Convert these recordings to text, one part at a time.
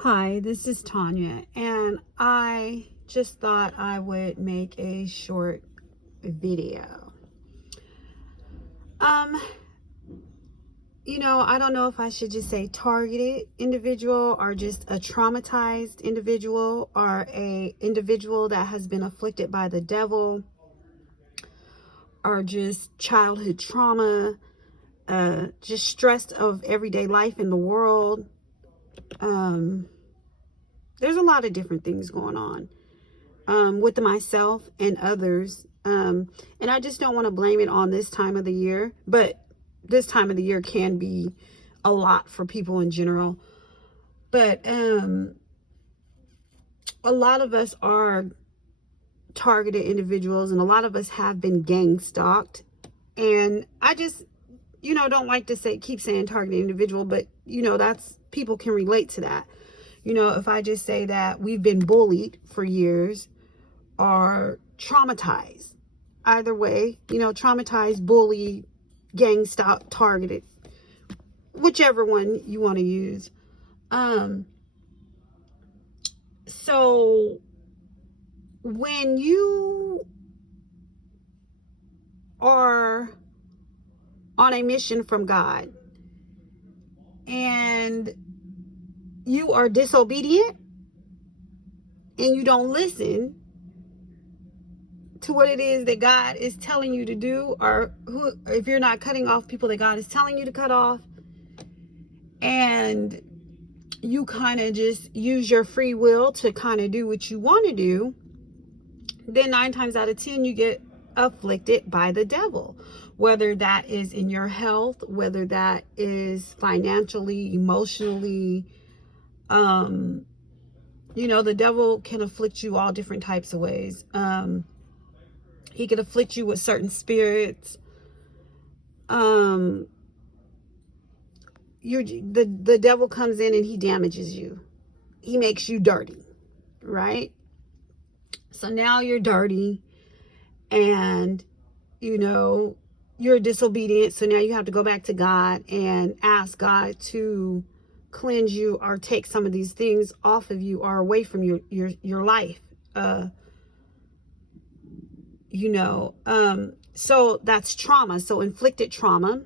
Hi, this is Tanya, and I just thought I would make a short video. Um, I don't know if I should just say targeted individual or just a traumatized individual or a individual that has been afflicted by the devil or just childhood trauma, just stress of everyday life in the world. There's a lot of different things going on. With myself and others. And I just don't want to blame it on this time of the year, but this time of the year can be a lot for people in general. But a lot of us are targeted individuals, and a lot of us have been gang stalked. And I just, don't like to keep saying targeted individual, but that's, people can relate to that. If I just say that we've been bullied for years, are traumatized. Either way, traumatized, bully, gang stalk, targeted, whichever one you want to use. So when you are on a mission from God and you are disobedient and you don't listen to what it is that God is telling you to do, or if you're not cutting off people that God is telling you to cut off, and you kind of just use your free will to kind of do what you want to do, then 9 times out of 10 you get afflicted by the devil, whether that is in your health, whether that is financially, emotionally. The devil can afflict you all different types of ways. He could afflict you with certain spirits. The devil comes in and he damages you. He makes you dirty, right? So now you're dirty and, you're disobedient. So now you have to go back to God and ask God to cleanse you or take some of these things off of you or away from your life. So that's trauma. So inflicted trauma,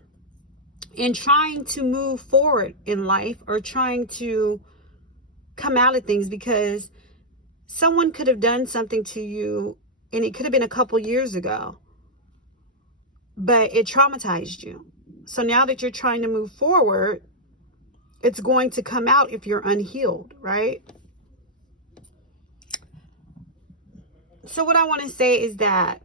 and trying to move forward in life or trying to come out of things, because someone could have done something to you and it could have been a couple years ago, but it traumatized you. So now that you're trying to move forward, it's going to come out if you're unhealed, right? So what I want to say is that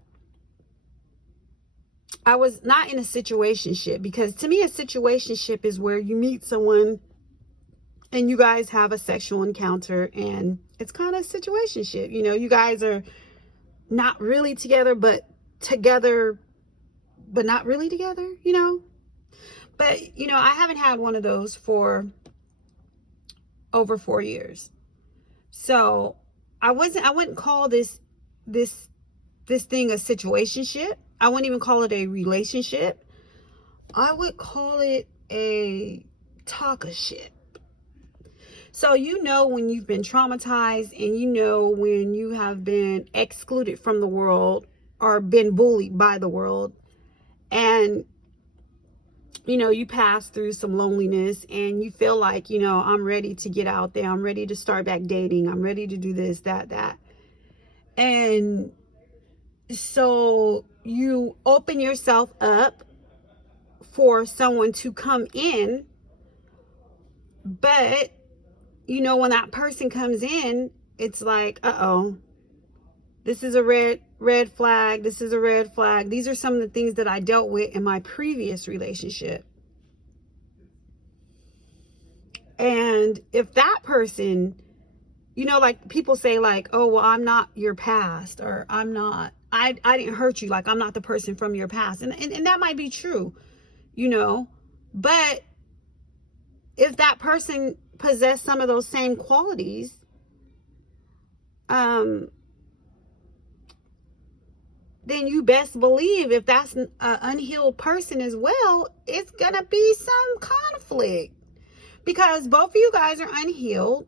I was not in a situationship, because to me a situationship is where you meet someone and you guys have a sexual encounter, and it's kind of a situationship. You guys are not really together, but together, but not really together, But, I haven't had one of those for over 4 years. So I wouldn't call this thing a situationship. I wouldn't even call it a relationship. I would call it a talkaship. So when you've been traumatized, and when you have been excluded from the world or been bullied by the world, and you pass through some loneliness and you feel like, I'm ready to get out there. I'm ready to start back dating. I'm ready to do this, that. And so you open yourself up for someone to come in. But, when that person comes in, it's like, uh-oh, this is a red flag. This is a red flag. These are some of the things that I dealt with in my previous relationship. And if that person, like people say, like, oh, well, I'm not your past, or I didn't hurt you. Like, I'm not the person from your past. And that might be true, but if that person possessed some of those same qualities, then you best believe if that's an unhealed person as well, it's gonna be some conflict, because both of you guys are unhealed.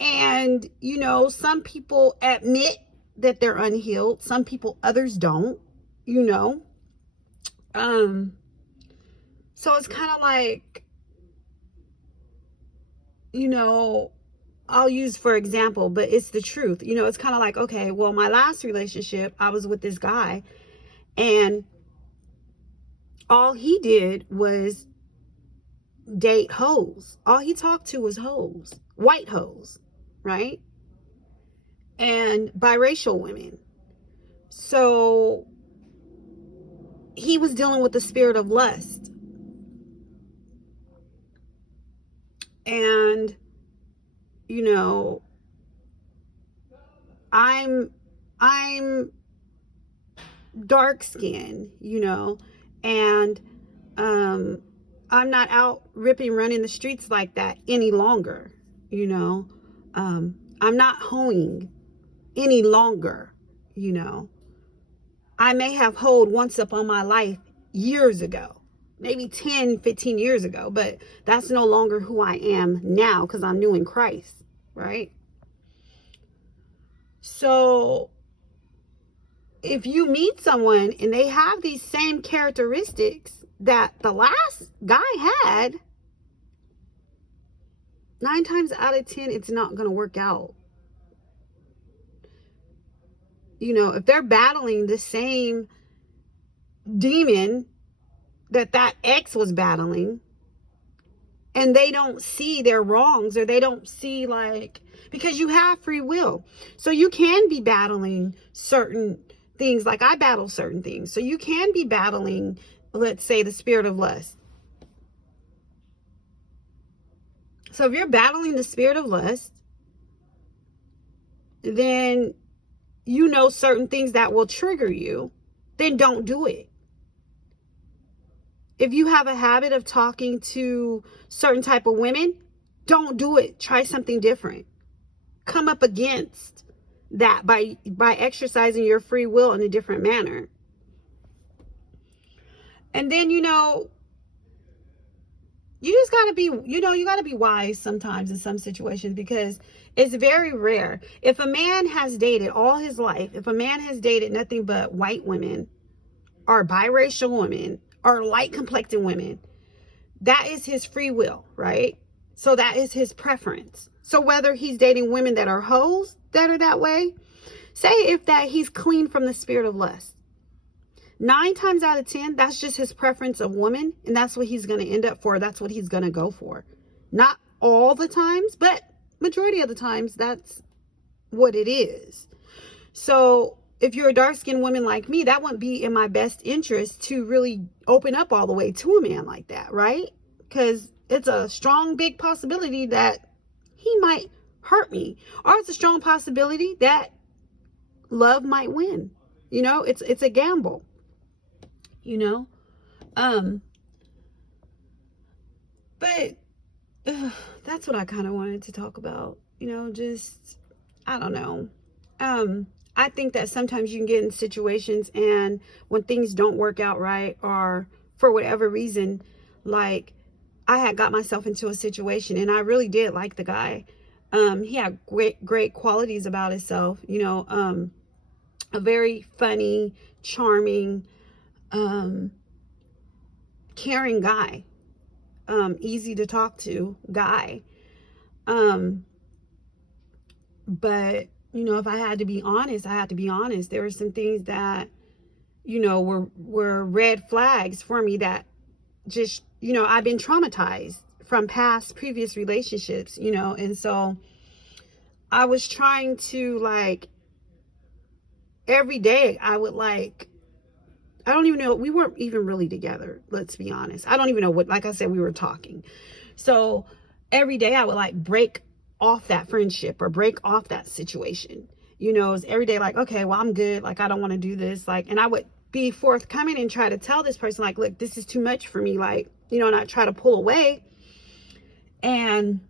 And, you know, some people admit that they're unhealed. Some people, others don't, you know. So it's kind of like, you know, I'll use for example, but it's the truth. You know, it's kind of like, okay, well, my last relationship, I was with this guy, and all he did was date hoes. All he talked to was hoes, white hoes, right? And biracial women. So he was dealing with the spirit of lust. And, you know, I'm dark skinned, you know, and I'm not out running the streets like that any longer, you know. I'm not hoeing any longer, you know. I may have hoed once upon my life years ago, maybe 10, 15 years ago, but that's no longer who I am now because I'm new in Christ, right? So if you meet someone and they have these same characteristics that the last guy had, 9 times out of 10, it's not going to work out. You know, if they're battling the same demon that ex was battling, and they don't see their wrongs, or they don't see, like, because you have free will. So you can be battling certain things, like I battle certain things. So you can be battling, let's say, the spirit of lust. So if you're battling the spirit of lust, then you know certain things that will trigger you, then don't do it. If you have a habit of talking to certain type of women, don't do it. Try something different. Come up against that by exercising your free will in a different manner. And then, you know, you just got to be, you know, you got to be wise sometimes in some situations, because it's very rare. If a man has dated all his life, if a man has dated nothing but white women or biracial women or light complected women, that is his free will, right? So that is his preference. So whether he's dating women that are hoes that are that way, say if that he's clean from the spirit of lust, 9 times out of 10, that's just his preference of woman, and that's what he's going to end up for. That's what he's going to go for. Not all the times, but majority of the times, that's what it is. So if you're a dark-skinned woman like me, that wouldn't be in my best interest to really open up all the way to a man like that, right? Because it's a strong, big possibility that he might hurt me. Or it's a strong possibility that love might win. You know, it's a gamble. You know, but that's what I kind of wanted to talk about. You know, just, I don't know. I think that sometimes you can get in situations, and when things don't work out right, or for whatever reason, like I had got myself into a situation, and I really did like the guy. He had great qualities about himself, you know, a very funny, charming, caring guy, easy to talk to guy. But, you know, if I had to be honest, I had to be honest. There were some things that, you know, were red flags for me that just, you know, I've been traumatized from previous relationships, you know, and so I was trying to, like, every day I would, like, I don't even know, we weren't even really together, let's be honest. I don't even know what, like I said, we were talking. So every day I would, like, break off that friendship or break off that situation. You know, it's every day like, okay, well, I'm good. Like, I don't want to do this. Like, and I would be forthcoming and try to tell this person, like, look, this is too much for me. Like, you know, and I try to pull away. And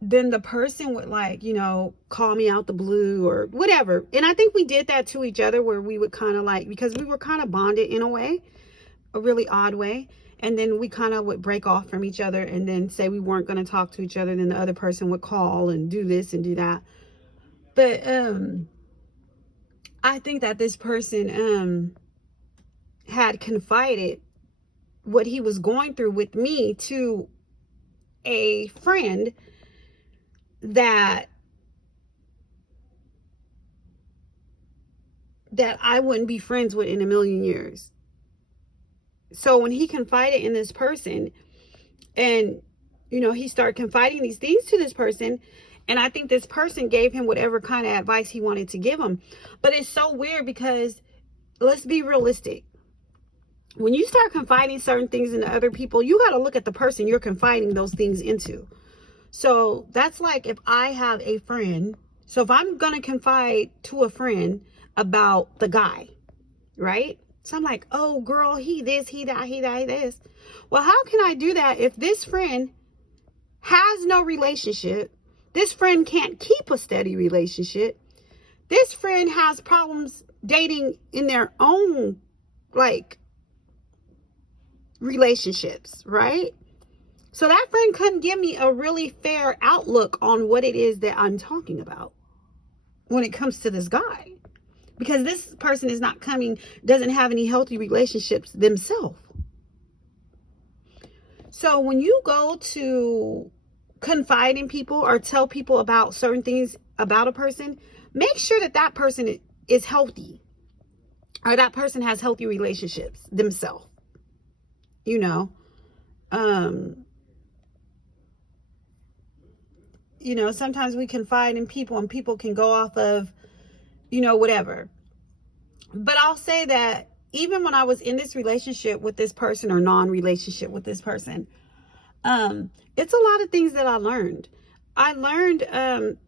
then the person would, like, you know, call me out the blue or whatever. And I think we did that to each other, where we would kind of, like, because we were kind of bonded in a way, a really odd way. And then we kind of would break off from each other and then say we weren't going to talk to each other. Then the other person would call and do this and do that. But I think that this person had confided what he was going through with me to a friend that I wouldn't be friends with in a million years. So when he confided in this person and, you know, he started confiding these things to this person, and I think this person gave him whatever kind of advice he wanted to give him. But it's so weird because, let's be realistic. When you start confiding certain things into other people, you got to look at the person you're confiding those things into. So that's like if I have a friend. So if I'm going to confide to a friend about the guy, right? So I'm like, oh, girl, he this, he that, he this. Well, how can I do that if this friend has no relationship? This friend can't keep a steady relationship. This friend has problems dating in their own, like, relationships, right? So that friend couldn't give me a really fair outlook on what it is that I'm talking about when it comes to this guy. Because this person is not doesn't have any healthy relationships themselves. So when you go to confide in people or tell people about certain things about a person, make sure that that person is healthy or that person has healthy relationships themselves. You know, sometimes we confide in people and people can go off of, whatever. But I'll say that even when I was in this relationship with this person or non-relationship with this person, it's a lot of things that I learned. I learned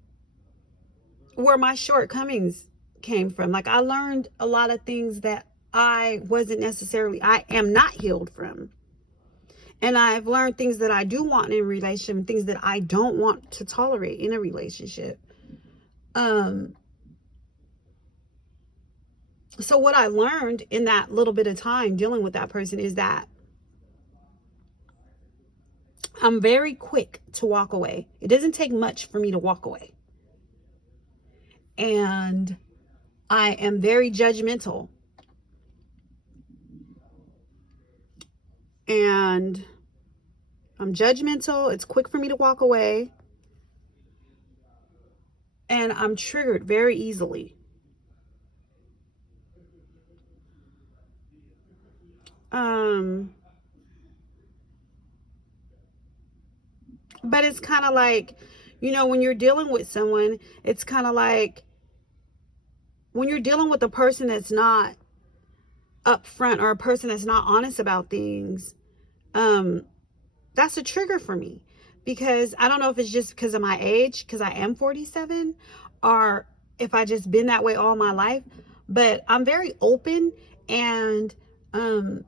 where my shortcomings came from. Like I learned a lot of things that I am not healed from. And I've learned things that I do want in a relationship, things that I don't want to tolerate in a relationship. So what I learned in that little bit of time dealing with that person is that I'm very quick to walk away. It doesn't take much for me to walk away. And I am very judgmental. And I'm judgmental. It's quick for me to walk away. And I'm triggered very easily. But it's kind of like, when you're dealing with someone, it's kind of like when you're dealing with a person that's not upfront or a person that's not honest about things, that's a trigger for me. Because I don't know if it's just because of my age, because I am 47, or if I just been that way all my life. But I'm very open and, and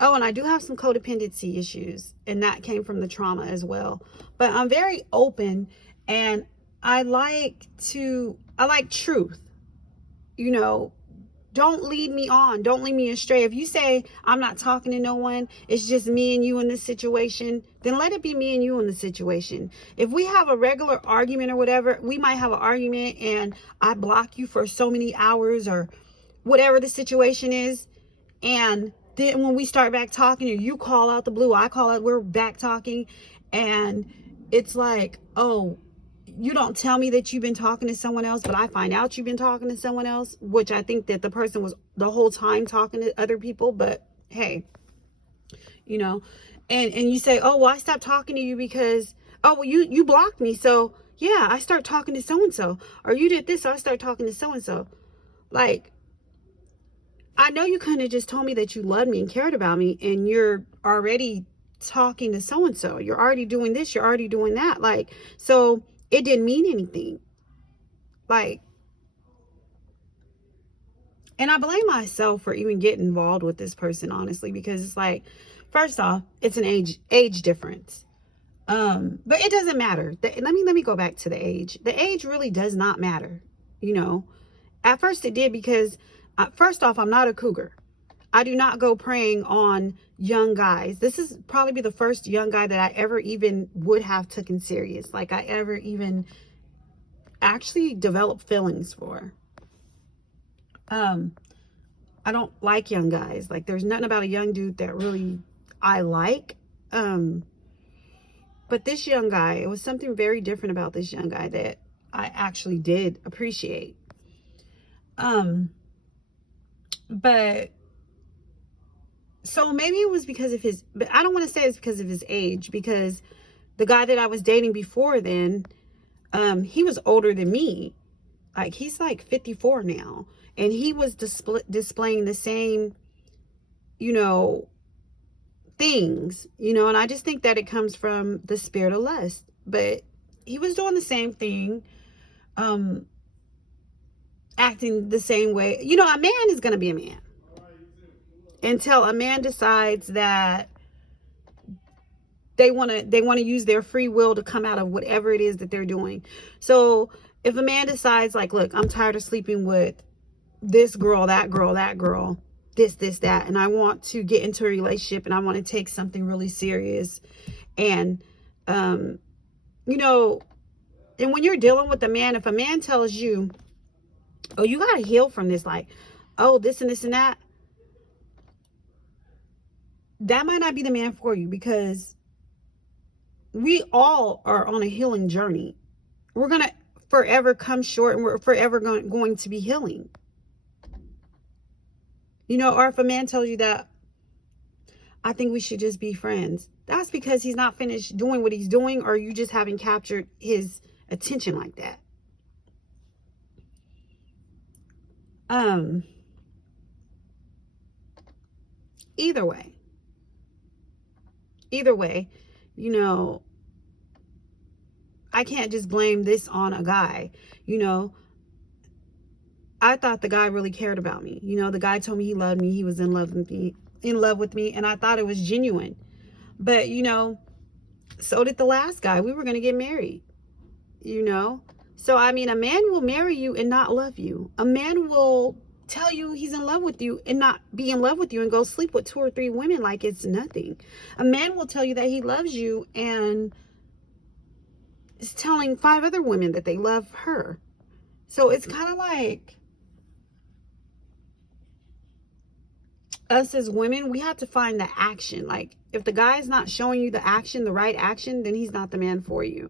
I do have some codependency issues, and that came from the trauma as well. But I'm very open, and I like truth. Don't lead me on. Don't lead me astray. If you say I'm not talking to no one, it's just me and you in this situation, then let it be me and you in the situation. If we have a regular argument or whatever, we might have an argument and I block you for so many hours or whatever the situation is. And then when we start back talking, or you call out the blue, I call out, we're back talking. And it's like, oh, you don't tell me that you've been talking to someone else, but I find out you've been talking to someone else, which I think that the person was the whole time talking to other people. But hey, and you say, oh, well, I stopped talking to you because, oh, well, you blocked me. So yeah, I start talking to so-and-so, or you did this. So I start talking to so-and-so. Like, I know you kind of just told me that you loved me and cared about me, and you're already talking to so-and-so. You're already doing this. You're already doing that. Like, so it didn't mean anything. Like, and I blame myself for even getting involved with this person, honestly, because it's like, first off, it's an age difference. But it doesn't matter. Let me go back to the age. The age really does not matter. At first it did, because first off, I'm not a cougar. I do not go preying on young guys. This is probably be the first young guy that I ever even would have taken serious. Like I ever even actually developed feelings for. I don't like young guys. Like there's nothing about a young dude that really I like. But this young guy, it was something very different about this young guy that I actually did appreciate. But so maybe it was because of his, but I don't want to say it's because of his age, because the guy that I was dating before then, he was older than me. Like he's like 54 now, and he was displaying the same, you know, things, you know, and I just think that it comes from the spirit of lust. But he was doing the same thing, acting the same way. You know, a man is going to be a man until a man decides that they want to use their free will to come out of whatever it is that they're doing. So if a man decides like, look, I'm tired of sleeping with this girl, that girl, this, that, and I want to get into a relationship and I want to take something really serious. And, you know, and when you're dealing with a man, if a man tells you, oh, you got to heal from this, like, oh, this and this and that, that might not be the man for you, because we all are on a healing journey. We're going to forever come short, and we're forever going to be healing. You know, or if a man tells you that, I think we should just be friends, that's because he's not finished doing what he's doing, or you just haven't captured his attention like that. Either way, you know, I can't just blame this on a guy. You know, I thought the guy really cared about me. You know, the guy told me he loved me. He was in love with me. And I thought it was genuine. But, you know, so did the last guy. We were going to get married, you know. So, I mean, a man will marry you and not love you. A man will tell you he's in love with you and not be in love with you and go sleep with 2 or 3 women like it's nothing. A man will tell you that he loves you and is telling 5 other women that they love her. So it's kind of like us as women, we have to find the action. Like if the guy is not showing you the action, the right action, then he's not the man for you.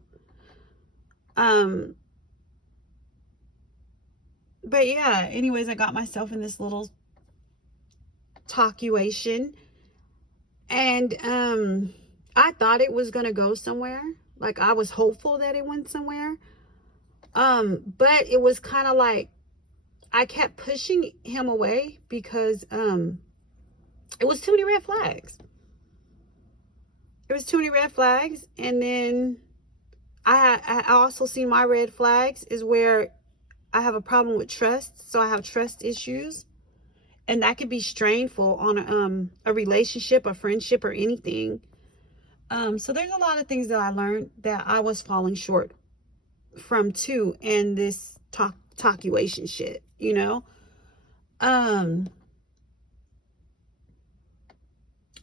But yeah, anyways, I got myself in this little talkuation, and I thought it was gonna go somewhere. Like I was hopeful that it went somewhere. But it was kind of like I kept pushing him away because it was too many red flags. It was too many red flags, and then I also see my red flags is where I have a problem with trust. So I have trust issues, and that could be strainful on a relationship, a friendship, or anything. So there's a lot of things that I learned that I was falling short from too in this talkuation shit, you know. And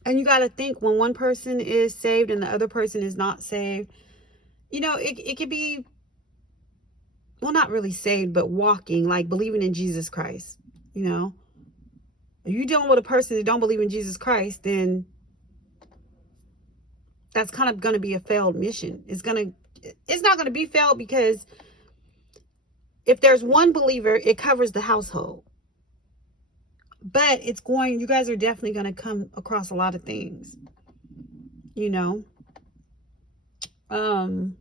you got to think, when one person is saved and the other person is not saved, you know, it could be, well, not really saved, but walking, like believing in Jesus Christ. You know, if you're dealing with a person that don't believe in Jesus Christ, then that's kind of going to be a failed mission. It's not going to be failed, because if there's one believer, it covers the household. But you guys are definitely going to come across a lot of things, you know. And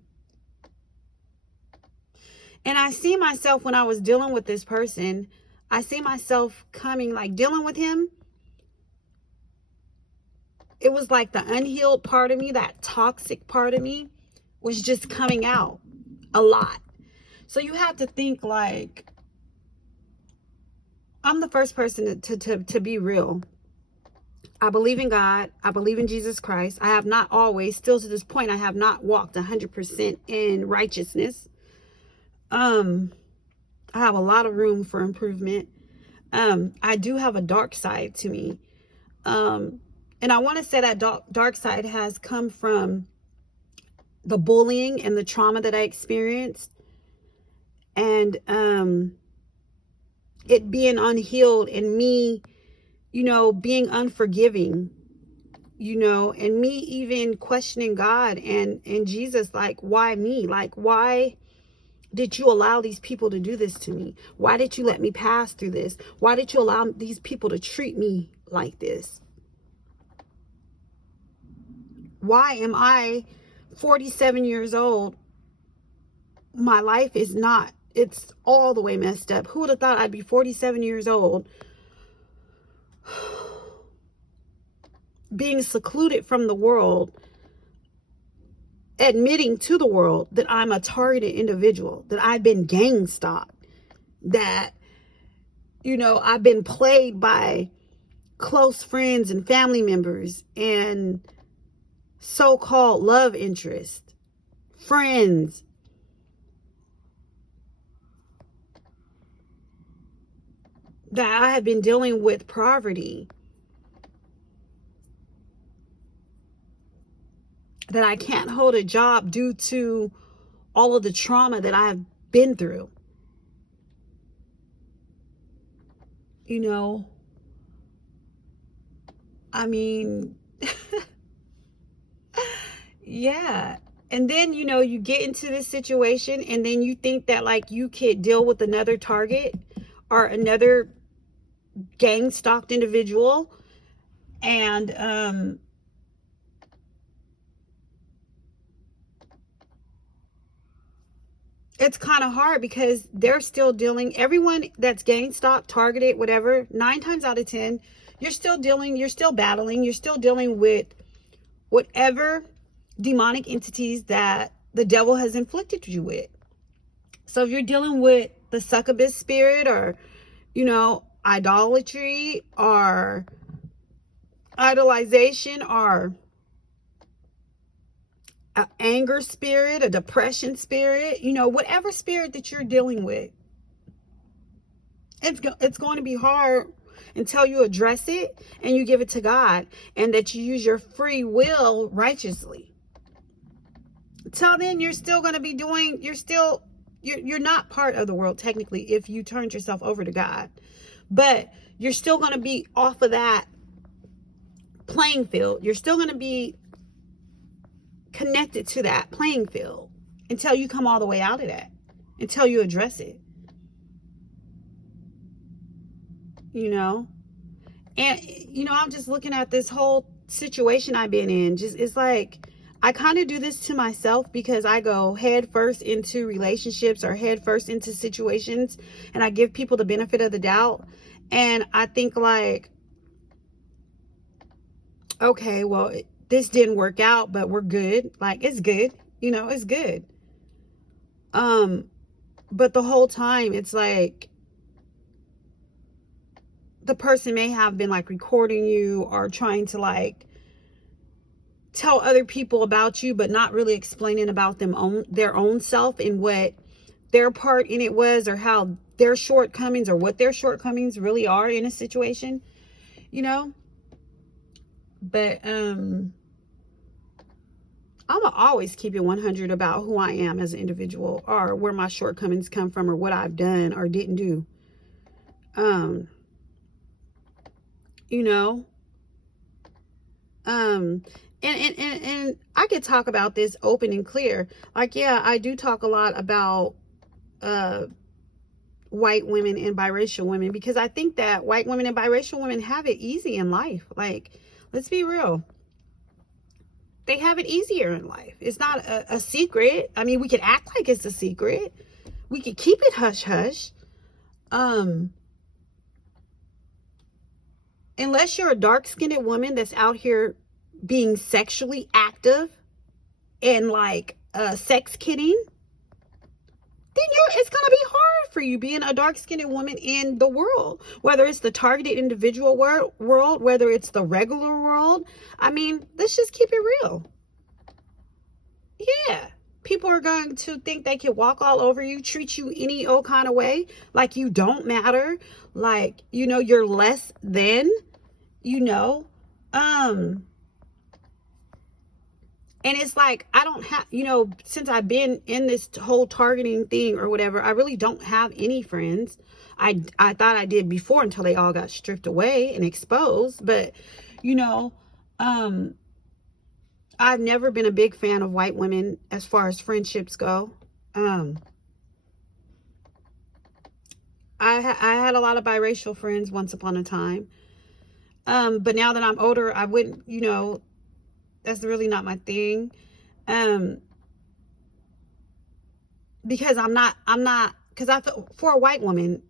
I see myself, when I was dealing with this person, I see myself coming, like dealing with him. It was like the unhealed part of me, that toxic part of me, was just coming out a lot. So you have to think, like, I'm the first person to be real. I believe in God. I believe in Jesus Christ. I have not always, still to this point, I have not walked 100% in righteousness. I have a lot of room for improvement. I do have a dark side to me. And I want to say that dark side has come from the bullying and the trauma that I experienced, and it being unhealed, and me, being unforgiving, and me even questioning God and Jesus, like, why me? Like, why did you allow these people to do this to me? Why did you let me pass through this? Why did you allow these people to treat me like this? Why am I 47 years old? My life is not, it's all the way messed up. Who would have thought I'd be 47 years old, being secluded from the world, admitting to the world that I'm a targeted individual, that I've been gang stalked, that, I've been played by close friends and family members and so-called love interest, friends. That I have been dealing with poverty. That I can't hold a job due to all of the trauma that I have been through. I mean, yeah. And then, you get into this situation, and then you think that, like, you could deal with another target or another gang stalked individual. And, it's kind of hard because they're still dealing, everyone that's gang stalked, targeted, whatever, 9 times out of 10, you're still battling, you're still dealing with whatever demonic entities that the devil has inflicted you with. So if you're dealing with the succubus spirit, or, idolatry, or idolization, or an anger spirit, a depression spirit, whatever spirit that you're dealing with, it's going to be hard until you address it and you give it to God, and that you use your free will righteously. Till then, you're still going to be doing, you're not part of the world technically if you turned yourself over to God, but you're still going to be off of that playing field. You're still going to be connected to that playing field until you come all the way out of that, until you address it, and I'm just looking at this whole situation I've been in. It's like, I kind of do this to myself because I go head first into relationships or head first into situations, and I give people the benefit of the doubt, and I think, like, okay, well, this didn't work out, but we're good. Like, it's good. It's good. But the whole time, it's like, the person may have been, like, recording you or trying to, like, tell other people about you, but not really explaining about their own self and what their part in it was, or how their shortcomings, or what their shortcomings really are in a situation, But I'm gonna always keep it 100 about who I am as an individual, or where my shortcomings come from, or what I've done or didn't do. And I could talk about this open and clear. Like, yeah, I do talk a lot about white women and biracial women, because I think that white women and biracial women have it easy in life. Like, let's be real. They have it easier in life. It's not a secret. I mean, we could act like it's a secret. We could keep it hush hush. Unless you're a dark-skinned woman that's out here being sexually active and, like, sex kidding, then it's going to be hard for you being a dark-skinned woman in the world, whether it's the targeted individual world, whether it's the regular world. I mean, let's just keep it real. Yeah. People are going to think they can walk all over you, treat you any old kind of way, like you don't matter, like, you're less than, And it's like, I don't have, since I've been in this whole targeting thing or whatever, I really don't have any friends. I thought I did before until they all got stripped away and exposed. But, you know, um, I've never been a big fan of white women as far as friendships go. I had a lot of biracial friends once upon a time. But now that I'm older, I wouldn't, that's really not my thing. Because because I feel for a white woman,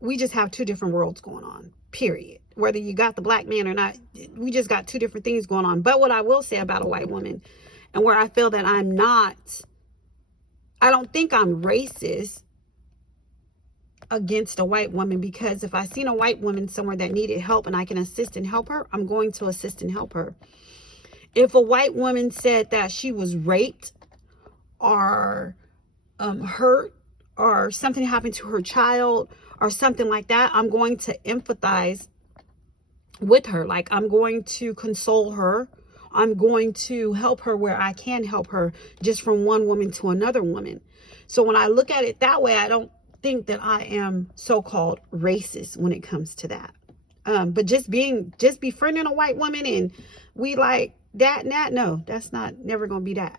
we just have two different worlds going on, period. Whether you got the black man or not, we just got two different things going on. But what I will say about a white woman, and where I feel that I don't think I'm racist against a white woman, because if I seen a white woman somewhere that needed help and I can assist and help her, I'm going to assist and help her. If a white woman said that she was raped or hurt or something happened to her child or something like that, I'm going to empathize with her. Like, I'm going to console her. I'm going to help her where I can help her, just from one woman to another woman. So when I look at it that way, I don't think that I am so-called racist when it comes to that. But just befriending a white woman and we like that and that, no, that's not never gonna be that.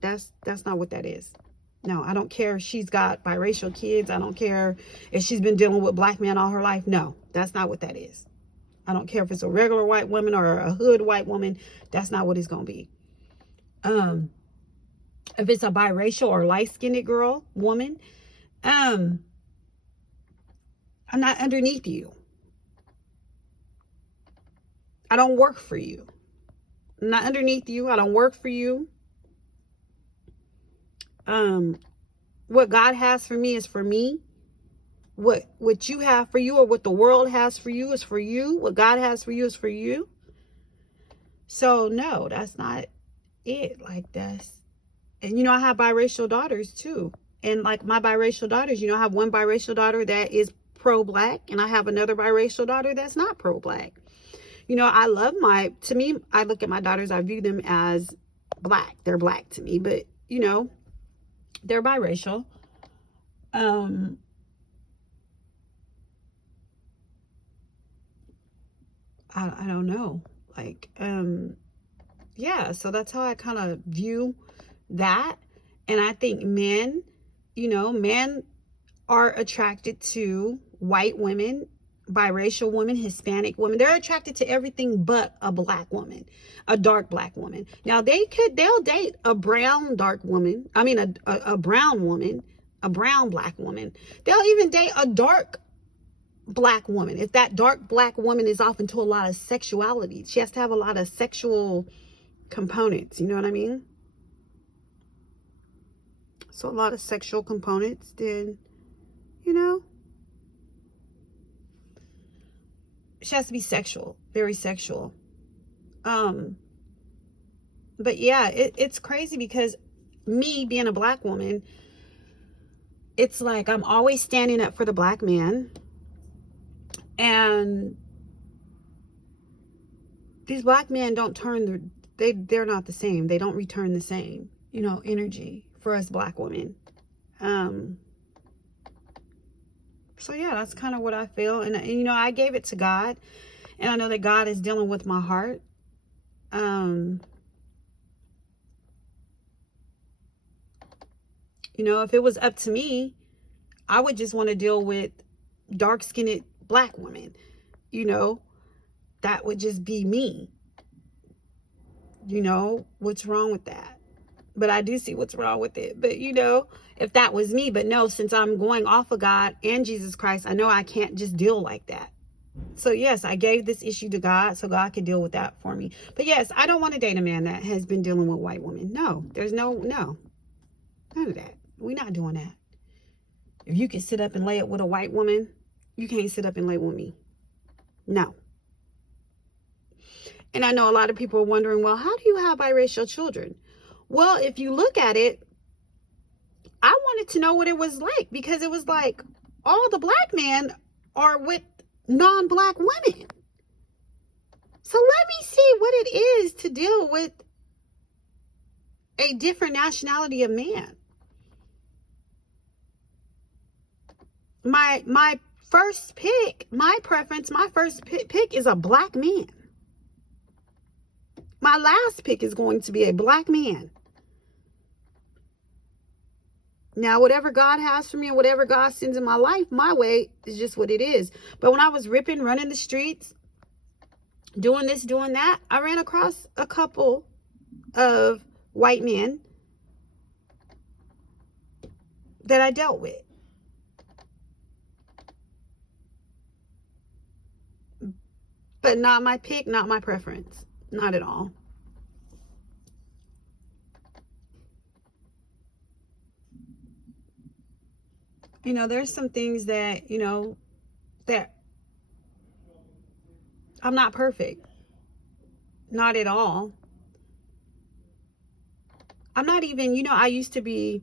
That's not what that is. No, I don't care if she's got biracial kids. I don't care if she's been dealing with black men all her life. No, that's not what that is. I don't care if it's a regular white woman or a hood white woman. That's not what it's gonna be. If it's a biracial or light-skinned woman, I'm not underneath you. I don't work for you. I'm not underneath you. I don't work for you. What God has for me is for me. What you have for you, or what the world has for you, is for you. What God has for you is for you. So no, that's not it. Like, and I have biracial daughters too. And like my biracial daughters, I have one biracial daughter that is pro-black, and I have another biracial daughter that's not pro-black. I love to me, I look at my daughters, I view them as black. They're black to me, but they're biracial. I don't know. Like, yeah, so that's how I kind of view that. And I think men are attracted to white women, biracial women, Hispanic women. They're attracted to everything but a black woman, a dark black woman. Now they'll date a brown dark woman. I mean, a brown woman, a brown black woman. They'll even date a dark black woman. If that dark black woman is off into a lot of sexuality, she has to have a lot of sexual components. You know what I mean? So a lot of sexual components, then, she has to be sexual, very sexual. But yeah, it's crazy because me being a black woman, it's like I'm always standing up for the black man. And these black men don't they're not the same. They don't return the same, energy for us black women. So yeah, that's kind of what I feel. And I gave it to God, and I know that God is dealing with my heart. If it was up to me, I would just want to deal with dark-skinned black women. That would just be me. What's wrong with that? But I do see what's wrong with it. But, if that was me. But no, since I'm going off of God and Jesus Christ, I know I can't just deal like that. So, yes, I gave this issue to God so God could deal with that for me. But, yes, I don't want to date a man that has been dealing with white women. No, there's no, none of that. We're not doing that. If you can sit up and lay it with a white woman, you can't sit up and lay with me. No. And I know a lot of people are wondering, well, how do you have biracial children? Well, if you look at it, I wanted to know what it was like, because it was like all the black men are with non-black women. So let me see what it is to deal with a different nationality of man. My first pick, my preference, my first pick is a black man. My last pick is going to be a black man. Now, whatever God has for me and whatever God sends in my life, my way is just what it is. But when I was running the streets, doing this, doing that, I ran across a couple of white men that I dealt with. But not my pick, not my preference. Not at all. You know, there's some things that, you know, that I'm not perfect. Not at all. I'm not even, you know, I used to be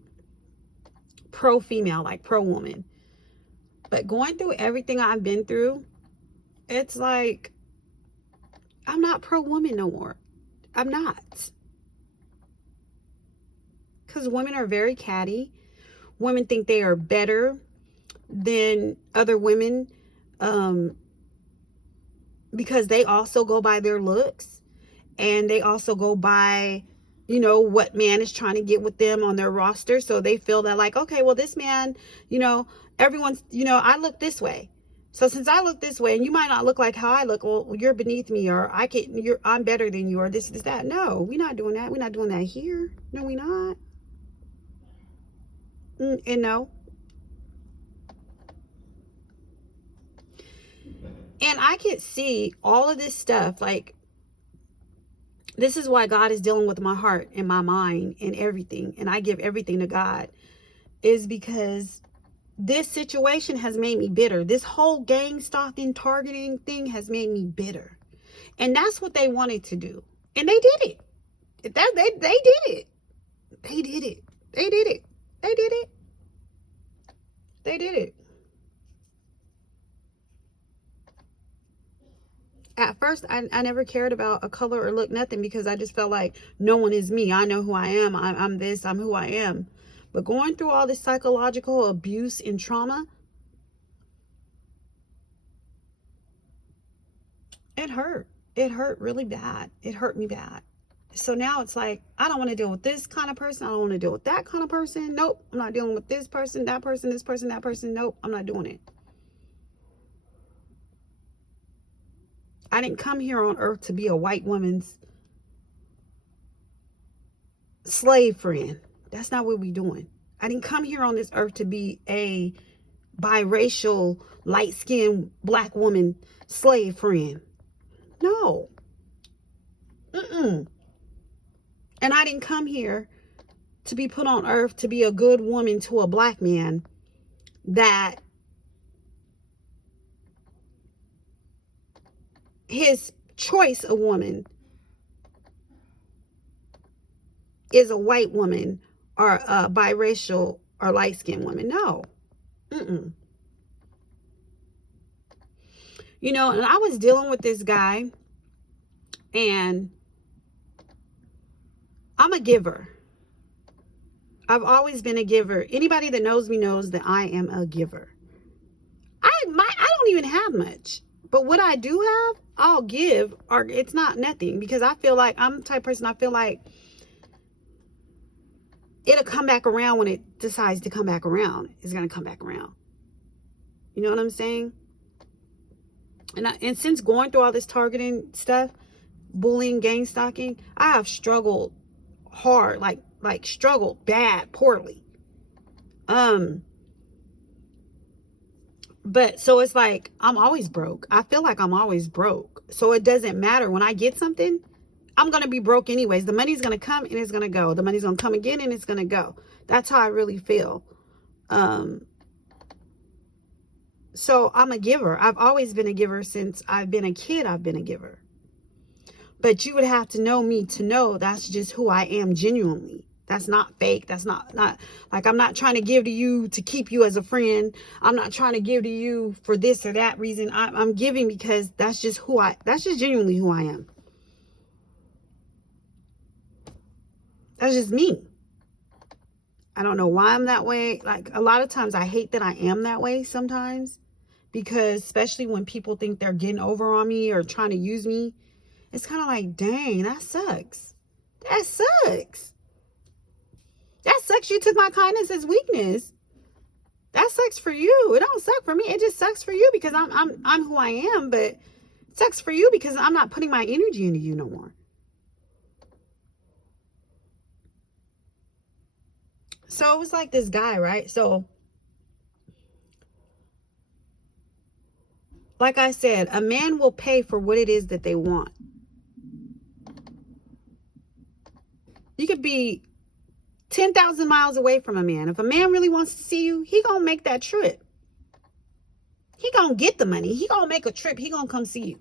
pro-female, like pro-woman. But going through everything I've been through, it's like, I'm not pro-woman no more. I'm not. Because women are very catty. Women think they are better than other women because they also go by their looks, and they also go by, you know, what man is trying to get with them on their roster. So they feel that like, okay, well, this man, you know, everyone's, you know, I look this way. So since I look this way and you might not look like how I look, well, you're beneath me, or I'm better than you, or this, that. No, we're not doing that. We're not doing that here. No, we're not. And no. And I could see all of this stuff. Like, this is why God is dealing with my heart and my mind and everything. And I give everything to God, is because this situation has made me bitter. This whole gang stalking, targeting thing has made me bitter. And that's what they wanted to do. And they did it. They did it. They did it. They did it. They did it. They did it. At first, I never cared about a color or look, nothing, because I just felt like no one is me. I know who I am. I'm this. I'm who I am. But going through all this psychological abuse and trauma, it hurt. It hurt really bad. It hurt me bad. So now it's like, I don't want to deal with this kind of person. I don't want to deal with that kind of person. Nope. I'm not dealing with this person, that person, this person, that person. Nope. I'm not doing it. I didn't come here on earth to be a white woman's slave friend. That's not what we're doing. I didn't come here on this earth to be a biracial, light-skinned black woman slave friend. No. And I didn't come here to be put on earth to be a good woman to a black man that his choice of woman is a white woman or a biracial or light-skinned woman. No. You know, and I was dealing with this guy, and I'm a giver. I've always been a giver. Anybody that knows me knows that I am a giver. I don't even have much. But what I do have, I'll give, or it's not nothing, because I feel like I'm the type of person, I feel like it'll come back around when it decides to come back around. It's going to come back around. You know what I'm saying? And since going through all this targeting stuff, bullying, gang stalking, I have struggled hard, like struggled bad, poorly. But so it's like, I'm always broke. I feel like I'm always broke. So it doesn't matter. When I get something, I'm going to be broke anyways. The money's going to come and it's going to go. The money's going to come again and it's going to go. That's how I really feel. So I'm a giver. I've always been a giver. Since I've been a kid, I've been a giver. But you would have to know me to know that's just who I am genuinely. That's not fake. That's not like, I'm not trying to give to you to keep you as a friend. I'm not trying to give to you for this or that reason. I'm giving because that's just that's just genuinely who I am. That's just me. I don't know why I'm that way. Like, a lot of times I hate that I am that way sometimes, because especially when people think they're getting over on me or trying to use me, it's kind of like, dang, that sucks. That sucks. That sucks. You took my kindness as weakness. That sucks for you. It don't suck for me. It just sucks for you because I'm who I am, but it sucks for you because I'm not putting my energy into you no more. So it was like this guy, right? So, like I said, a man will pay for what it is that they want. You could be 10,000 miles away from a man. If a man really wants to see you, he gonna make that trip. He gonna get the money. He gonna make a trip. He gonna come see you.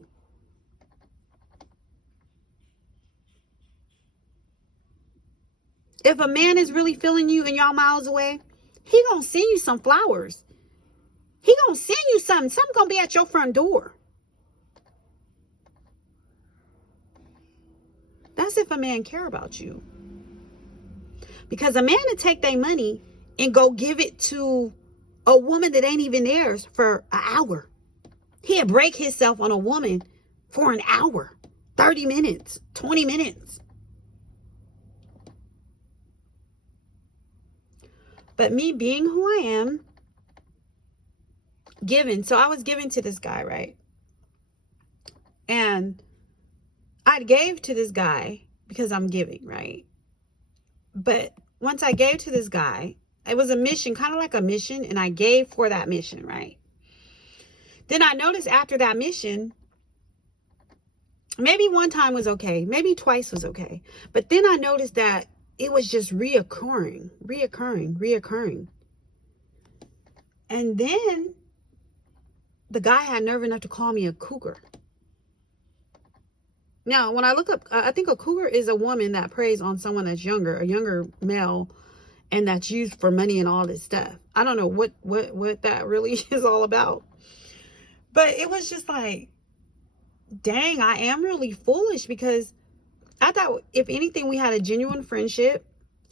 If a man is really feeling you and y'all miles away, he gonna send you some flowers. He gonna send you something. Something gonna be at your front door. That's if a man care about you. Because a man to take their money and go give it to a woman that ain't even theirs for an hour. He'll break himself on a woman for an hour, 30 minutes, 20 minutes. But me being who I am, giving. So I was giving to this guy, right? And I gave to this guy because I'm giving, right? But once I gave to this guy, it was a mission, kind of like a mission, and I gave for that mission, right? Then I noticed after that mission, maybe one time was okay, maybe twice was okay. But then I noticed that it was just reoccurring. And then the guy had nerve enough to call me a cougar. Now, when I look up, I think a cougar is a woman that preys on someone that's younger, a younger male, and that's used for money and all this stuff. I don't know what that really is all about. But it was just like, dang, I am really foolish, because I thought, if anything, we had a genuine friendship.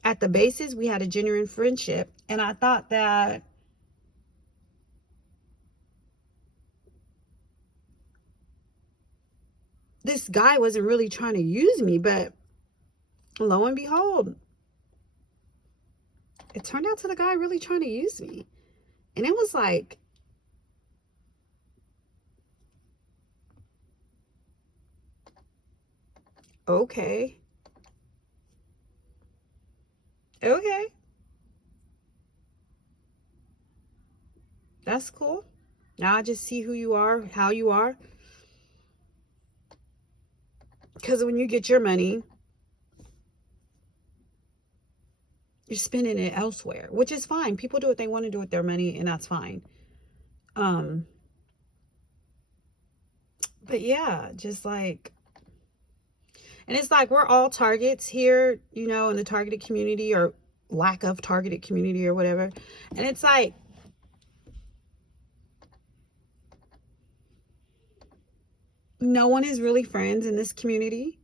At the basis, we had a genuine friendship. And I thought that this guy wasn't really trying to use me, but lo and behold, it turned out to the guy really trying to use me. And it was like, okay. That's cool. Now I just see who you are, how you are. Because when you get your money, you're spending it elsewhere, which is fine. People do what they want to do with their money, and that's fine. But yeah, just like, and it's like, we're all targets here, in the targeted community, or lack of targeted community, or whatever. And it's like, no one is really friends in this community.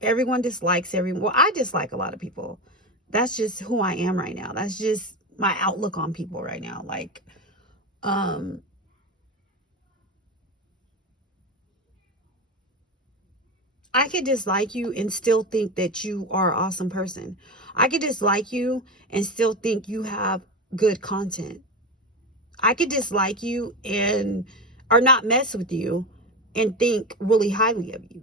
Everyone dislikes everyone. Well, I dislike a lot of people. That's just who I am right now. That's just my outlook on people right now. Like, I could dislike you and still think that you are an awesome person. I could dislike you and still think you have good content. I could dislike you and or not mess with you and think really highly of you.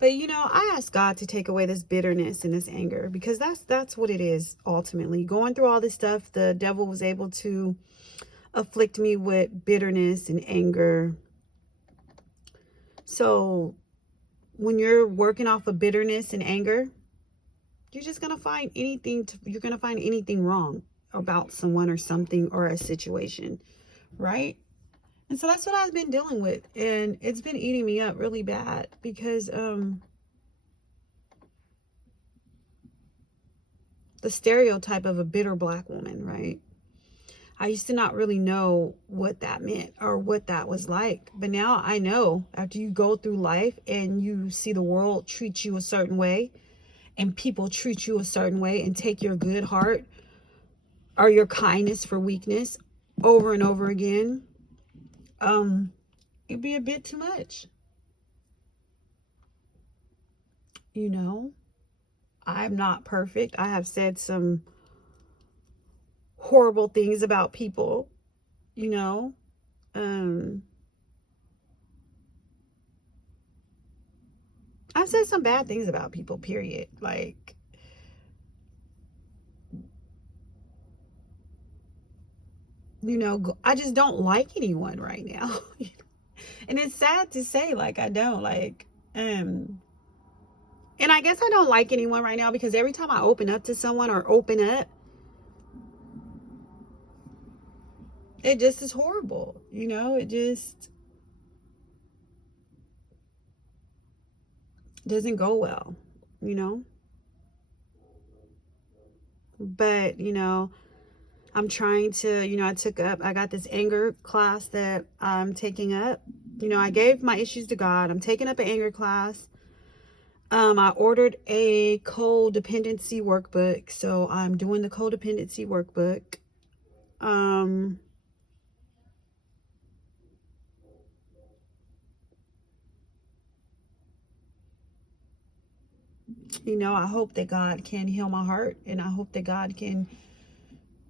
But I ask God to take away this bitterness and this anger, because that's what it is ultimately. Going through all this stuff, the devil was able to afflict me with bitterness and anger. So when you're working off of bitterness and anger, you're just going to find you're going to find anything wrong about someone or something or a situation, right? And so that's what I've been dealing with. And it's been eating me up really bad because the stereotype of a bitter black woman, right? I used to not really know what that meant or what that was like. But now I know, after you go through life and you see the world treat you a certain way and people treat you a certain way and take your good heart or your kindness for weakness over and over again, it'd be a bit too much. You know, I'm not perfect. I have said some horrible things about people, you know. I've said some bad things about people, period. Like, you know, I just don't like anyone right now. And it's sad to say, like, I don't like, and I guess I don't like anyone right now because every time I open up to someone or open up, it just is horrible. You know, it just doesn't go well, you know. But, you know, I'm trying to, you know, I got this anger class that I'm taking up. You know, I gave my issues to God. I'm taking up an anger class. I ordered a codependency workbook. So I'm doing the codependency workbook. You know, I hope that God can heal my heart, and I hope that God can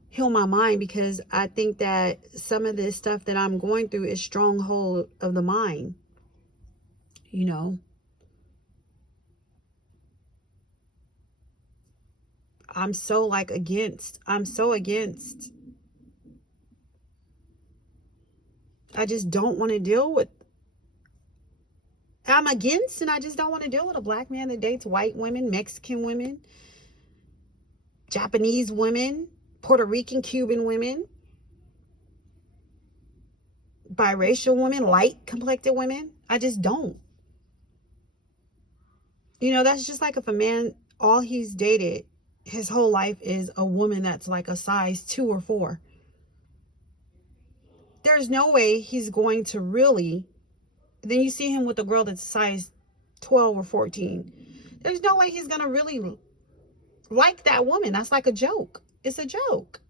heal my mind, because I think that some of this stuff that I'm going through is stronghold of the mind. You know, I'm so against. I just don't want to deal with. I'm against, and I just don't want to deal with a black man that dates white women, Mexican women, Japanese women, Puerto Rican, Cuban women, biracial women, light complected women. I just don't. You know, that's just like if a man, all he's dated his whole life is a woman that's like a size 2 or 4. There's no way he's going to really, then you see him with a girl that's size 12 or 14. There's no way he's going to really like that woman. That's like a joke. It's a joke.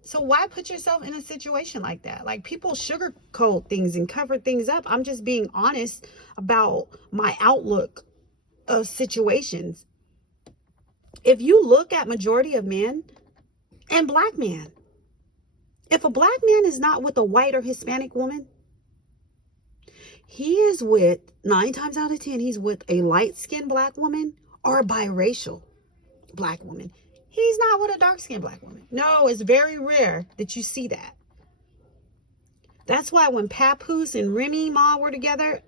So why put yourself in a situation like that? Like, people sugarcoat things and cover things up. I'm just being honest about my outlook of situations. If you look at majority of men and black men, if a black man is not with a white or Hispanic woman, he is with, 9 times out of 10, he's with a light-skinned black woman or a biracial black woman. He's not with a dark-skinned black woman. No, it's very rare that you see that. That's why when Papoose and Remy Ma were together,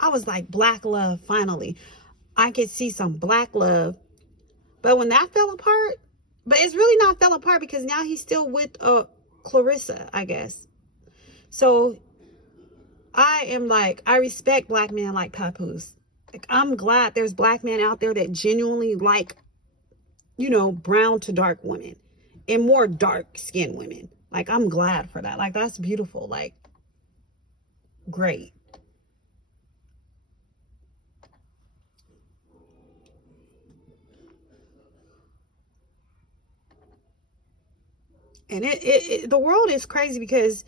I was like, black love, finally. I could see some black love. But when that fell apart, but it's really not fell apart, because now he's still with Clarissa, I guess. So I am like, I respect black men like Papoose. Like, I'm glad there's black men out there that genuinely like, you know, brown to dark women and more dark skinned women. Like, I'm glad for that. Like, that's beautiful. Like, great. And the world is crazy, because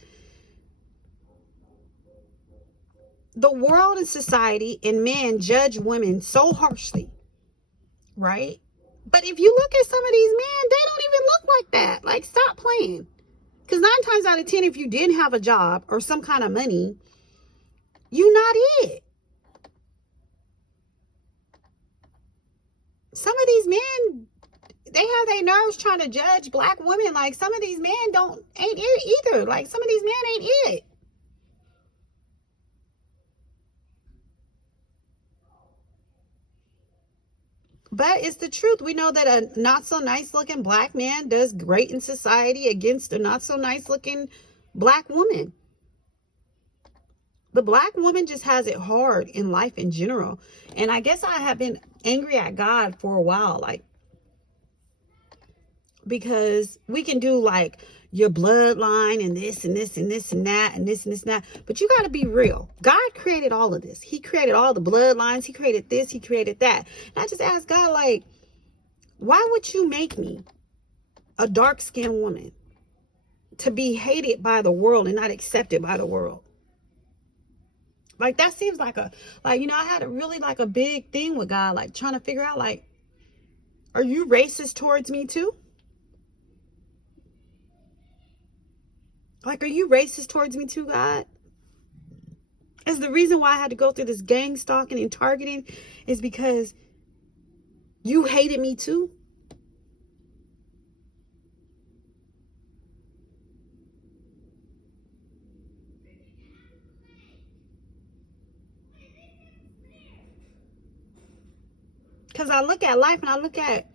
the world and society and men judge women so harshly, right? But if you look at some of these men, they don't even look like that. Like, stop playing. Because 9 times out of 10, if you didn't have a job or some kind of money, you not it. Some of these men, they have their nerves trying to judge black women. Like, some of these men ain't it either. Like, some of these men ain't it. But it's the truth. We know that a not so nice looking black man does great in society against a not so nice looking black woman. The black woman just has it hard in life in general. And I guess I have been angry at God for a while, like, because we can do like your bloodline and this and this and this and that and this and this and that. But you got to be real. God created all of this. He created all the bloodlines. He created this. He created that. And I just asked God, like, why would you make me a dark-skinned woman to be hated by the world and not accepted by the world? Like, that seems like I had a really like a big thing with God, like trying to figure out, like, are you racist towards me too? Like, are you racist towards me too, God? Is the reason why I had to go through this gang stalking and targeting is because you hated me too? Because I look at life and I look at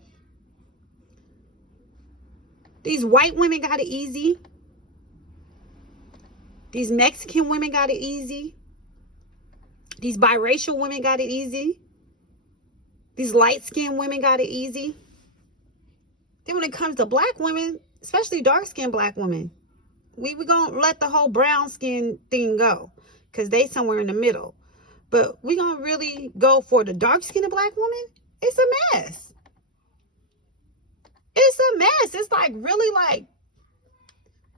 these white women got it easy. These Mexican women got it easy. These biracial women got it easy. These light-skinned women got it easy. Then when it comes to black women, especially dark-skinned black women, we gonna let the whole brown skin thing go because they somewhere in the middle. But we gonna really go for the dark-skinned black woman? It's a mess. It's a mess. It's like really like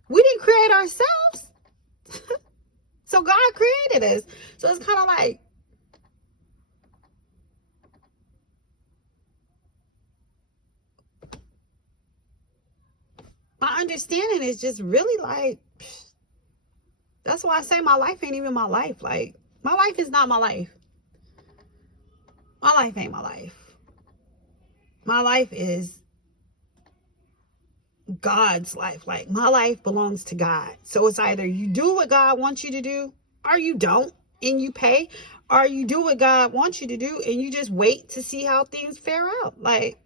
we didn't create ourselves. So God created us. So it's kind of like, my understanding is just really like, that's why I say my life ain't even my life. Like, my life is not my life. My life ain't my life. My life is God's life. Like, my life belongs to God. So it's either you do what God wants you to do or you don't and you pay, or you do what God wants you to do and you just wait to see how things fare out. Like,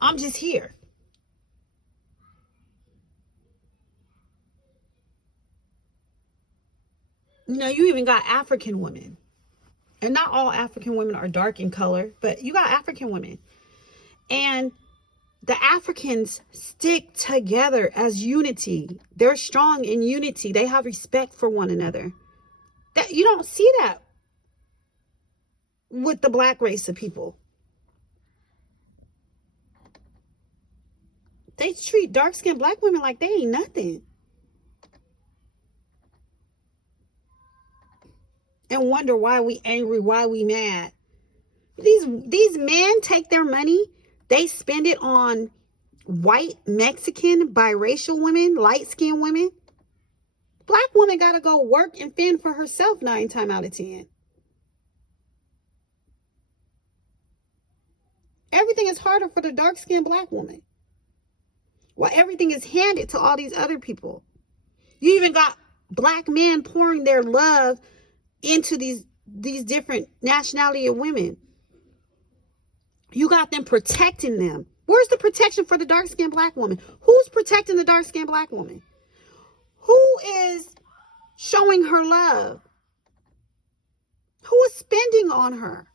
I'm just here. You even got African women. And not all African women are dark in color, but you got African women. And the Africans stick together as unity. They're strong in unity. They have respect for one another. That you don't see that with the black race of people. They treat dark-skinned black women like they ain't nothing. And wonder why we angry, why we mad. These men take their money, they spend it on white, Mexican, biracial women, light-skinned women. Black woman got to go work and fend for herself 9 times out of 10. Everything is harder for the dark-skinned black woman. While everything is handed to all these other people. You even got black men pouring their love into these different nationality of women. You got them protecting them. Where's the protection for the dark-skinned black woman? Who's protecting the dark-skinned black woman? Who is showing her love? Who is spending on her?